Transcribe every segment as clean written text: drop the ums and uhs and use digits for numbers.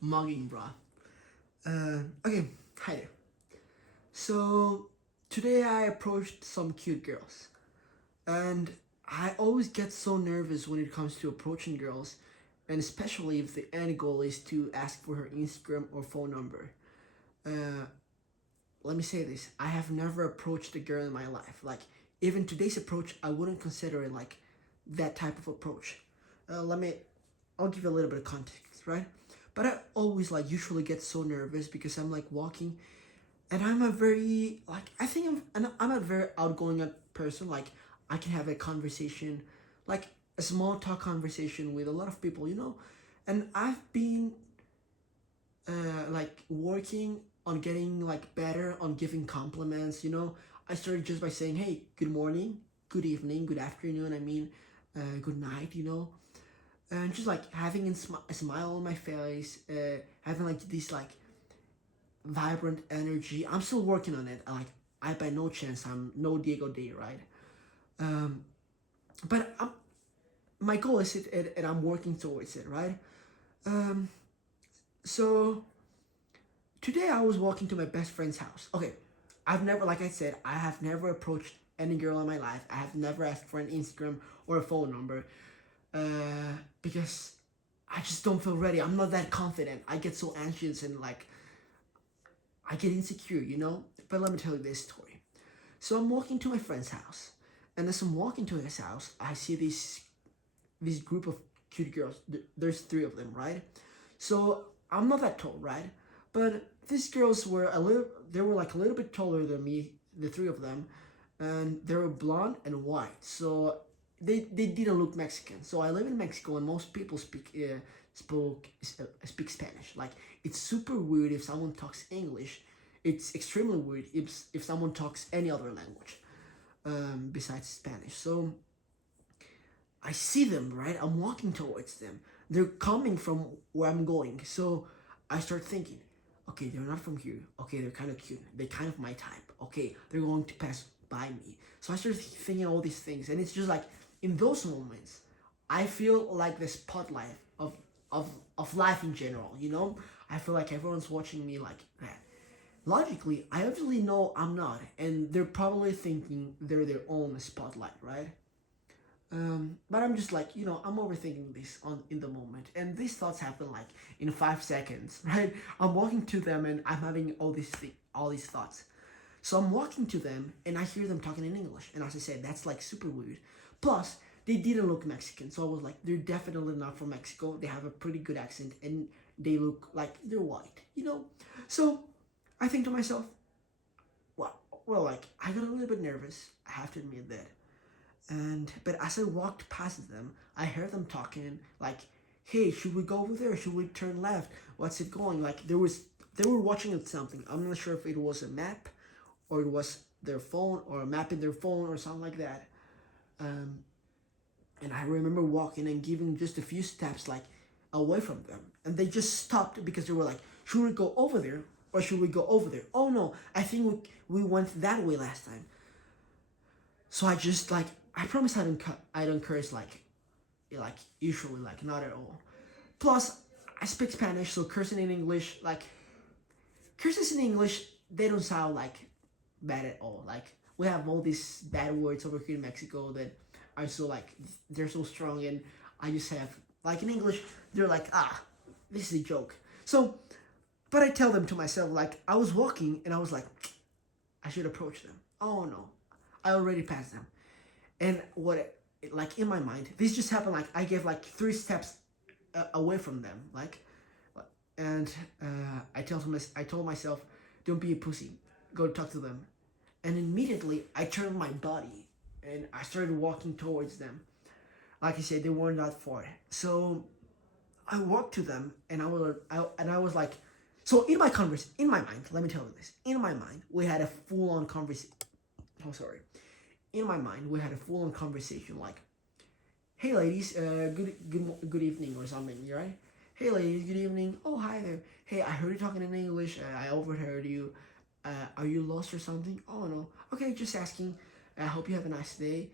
Mugging, bruh. Okay, hi there. So, today I approached some cute girls. And I always get so nervous when it comes to approaching girls, and especially if the end goal is to ask for her Instagram or phone number. Uh, Let me say this, I have never approached a girl in my life. Like, even today's approach, I wouldn't consider it like that type of approach. Let me I'll give you a little bit of context, right? But I always like usually get so nervous because I'm like walking, and I'm a very like I think I'm a very outgoing person. Like I can have a conversation, like a small talk conversation with a lot of people, and I've been like working on getting like better on giving compliments. I started just by saying, "Hey, good morning, good evening, good afternoon." Good night. And just like having a smile on my face, having like this like vibrant energy. I'm still working on it. Like I by no chance I'm no Diego Day, right? Um, but my goal is it, and I'm working towards it, right? Um, so today I was walking to my best friend's house. Okay, I've never, like I said, I have never approached any girl in my life. I have never asked for an Instagram or a phone number, because I just don't feel ready. I'm not that confident. I get so anxious and like I get insecure. But let me tell you this story. So I'm walking to my friend's house, and as I'm walking to his house, I see this group of cute girls. There's three of them, right? So I'm not that tall, right? But these girls were a little. They were like a little bit taller than me, the three of them, and they were blonde and white. So they didn't look Mexican. So I live in Mexico, and most people speak Spanish. Like it's super weird if someone talks English. It's extremely weird if someone talks any other language, besides Spanish. So I see them, right? I'm walking towards them. They're coming from where I'm going. So I start thinking, okay, they're not from here. Okay, they're kind of cute. They're kind of my type. Okay, they're going to pass by me. So I start thinking all these things. And it's just like, in those moments, I feel like the spotlight of, of life in general. I feel like everyone's watching me like that. Logically, I obviously know I'm not. And they're probably thinking they're their own spotlight, right? But I'm just like, I'm overthinking this on in the moment, and these thoughts happen like in 5 seconds, right? I'm walking to them, and I'm having all these thoughts. So I'm walking to them, and I hear them talking in English, and as I said, that's like super weird. Plus, they didn't look Mexican, so I was like, they're definitely not from Mexico. They have a pretty good accent, and they look like they're white. So I think to myself, well, like I got a little bit nervous. I have to admit that. But as I walked past them, I heard them talking like, "Hey, should we go over there? Should we turn left? What's it going?" Like they were watching at something. I'm not sure if it was a map or it was their phone or a map in their phone or something like that. Um, and I remember walking and giving just a few steps like away from them, and they just stopped because they were like, "Should we go over there or should we go over there?" "Oh no, I think we went that way last time." So I just like I promise I don't curse like usually like not at all. Plus I speak Spanish, so cursing in English like curses in English they don't sound like bad at all. Like we have all these bad words over here in Mexico that are so like they're so strong, and I just have like in English they're like this is a joke. So but I tell them to myself like I was walking and I was like I should approach them. Oh no, I already passed them. And like in my mind this just happened like I gave like 3 steps away from them like, and I told myself, don't be a pussy, go talk to them. And immediately I turned my body and I started walking towards them. Like I said, they weren't that far. So I walked to them, and I was like, so in my mind, let me tell you this, in my mind we had a full-on conversation. Oh, sorry. In my mind we had a full-on conversation like, "Hey ladies, good evening," or something, right? "Hey ladies, good evening. Oh, hi there. Hey, I heard you talking in English. I overheard you. Are you lost or something?" "Oh no. Okay, just asking. I hope you have a nice day.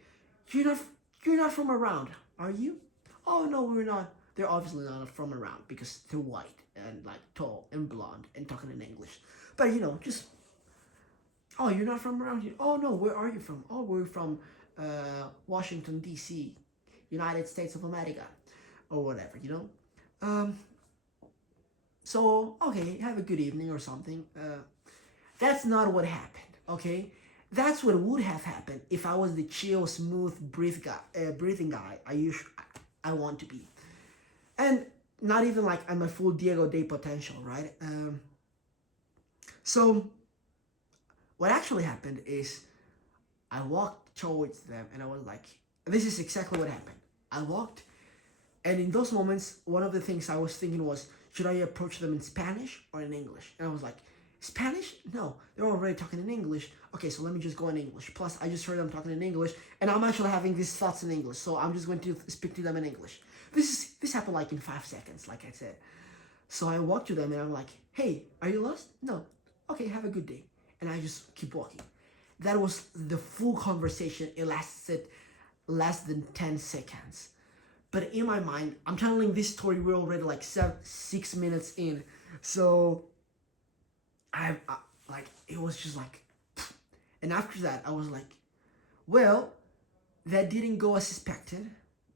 You're not you're not from around, are you?" "Oh no, we're not. They're obviously not from around because they're white and like tall and blonde and talking in English. But just, oh, you're not from around here. Oh no, where are you from? Oh, we're from Washington D.C., United States of America, or whatever. Um, so okay, have a good evening or something. That's not what happened. Okay, that's what would have happened if I was the chill, smooth, breathing guy I want to be, and not even like at my full Diego Day potential, right? So what actually happened is I walked towards them and I was like, this is exactly what happened. I walked, and in those moments, one of the things I was thinking was, should I approach them in Spanish or in English? And I was like, Spanish? No, they're already talking in English. Okay, so let me just go in English. Plus, I just heard them talking in English, and I'm actually having these thoughts in English, so I'm just going to speak to them in English. This happened like in 5 seconds, like I said. So I walked to them and I'm like, hey, are you lost? No. Okay, have a good day. And I just keep walking. That was the full conversation. It lasted less than 10 seconds. But in my mind, I'm telling this story, we're already like 6 minutes in. So like, it was just like, and after that, I was like, well, that didn't go as expected.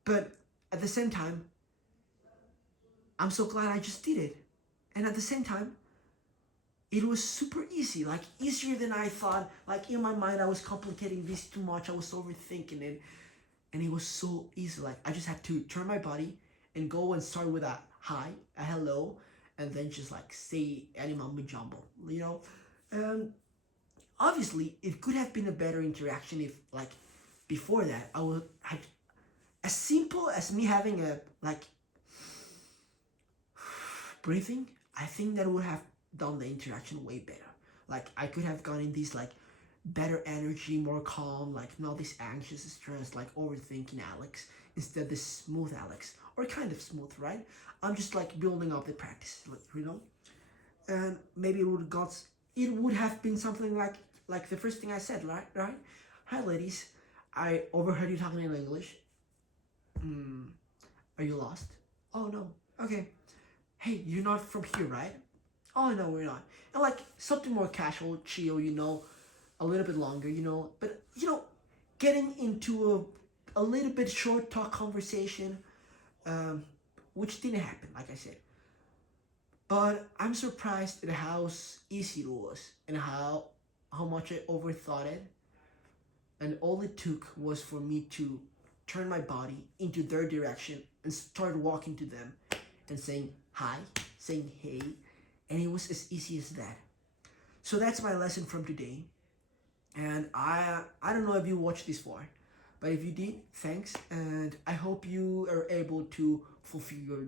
But at the same time, I'm so glad I just did it. And at the same time, it was super easy, like easier than I thought. Like in my mind, I was complicating this too much. I was overthinking it. And it was so easy. Like I just had to turn my body and go and start with a hi, a hello, and then just like say any mumbo jumbo, And obviously, it could have been a better interaction if, like, before that, I would had as simple as me having a like breathing. I think that would have done the interaction way better. Like I could have gone in these like better energy, more calm, like not this anxious, stressed, like overthinking Alex, instead this smooth Alex, or kind of smooth, right? I'm just like building up the practice, and maybe it would have been something like the first thing I said, right? Hi, ladies, I overheard you talking in English. Are you lost? Oh no. Okay. Hey, you're not from here, right? Oh no, we're not. And like something more casual, chill, a little bit longer, But getting into a little bit short talk conversation, which didn't happen, like I said. But I'm surprised at how easy it was and how much I overthought it. And all it took was for me to turn my body into their direction and start walking to them and saying hi, saying hey, and it was as easy as that. So that's my lesson from today. And I don't know if you watched this far, but if you did, thanks, and I hope you are able to fulfill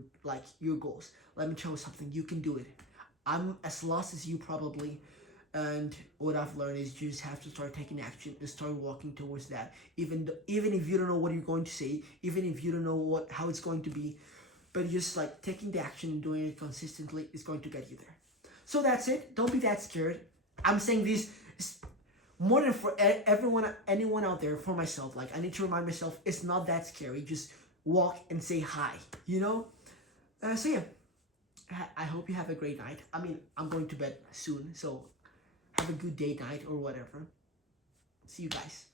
your goals. Let me tell you something, you can do it. I'm as lost as you probably, and what I've learned is you just have to start taking action and start walking towards that. Even if you don't know what you're going to say, even if you don't know how it's going to be, but just like taking the action and doing it consistently is going to get you there. So that's it. Don't be that scared. I'm saying this more than for anyone out there, for myself. Like I need to remind myself, it's not that scary. Just walk and say hi. So yeah, I hope you have a great night. I mean, I'm going to bed soon, so have a good day, night, or whatever. See you guys.